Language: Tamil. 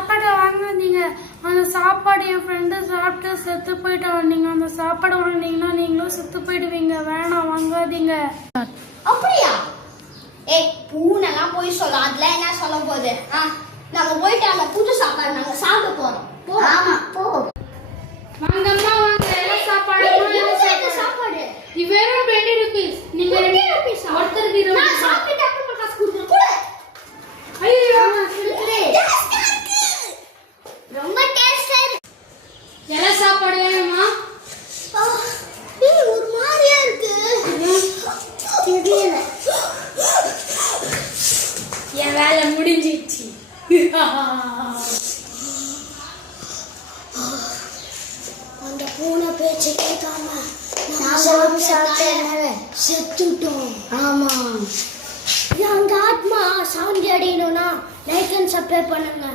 சாப்பாடை வாங்காதீங்க. அந்த சாப்பாடு என் ஃப்ரெண்டு சாப்பிட்டு செத்து போயிட்டான். நீங்க அந்த சாப்பாடு வாங்கினீங்கன்னா நீங்களும் செத்து போயிடுவீங்க. வேணாம், வாங்காதீங்க. அப்படியா? பூனெல்லாம் போய் சொல்லும். அதெல்லாம் என்ன சொல்ல போகுது? நாங்க போயிட்டு அந்த புது சாப்பாடு நாங்க சாப்பிட போறோம். ஆமா போ. வாங்கம்மா வாங்க. எல்லாம் சாப்பாடு சாப்பாடு வெறும் 20 rupees. நீங்க 20 rupees ஒருத்தருக்கு 20. நான் சாப்பிட்டு அப்புறமா காசு கொடுக்குறேன். ஐயோ, ரொம்ப டேஸ்டா இருக்கு. எல்லாம் சாப்பாடு வேணுமா? ஒரு மாதிரியா இருக்கு. தெரியல. என் வேலை முடிஞ்சிச்சு. அந்த பூனை பேச்சு கேட்காம சாப்பிட்டேன் செத்துட்டோம். ஆமா, அந்த ஆத்மா சாந்தி அடையணும்னா லைக் அண்ட் சப்ஸ்கிரைப் பண்ணுங்க.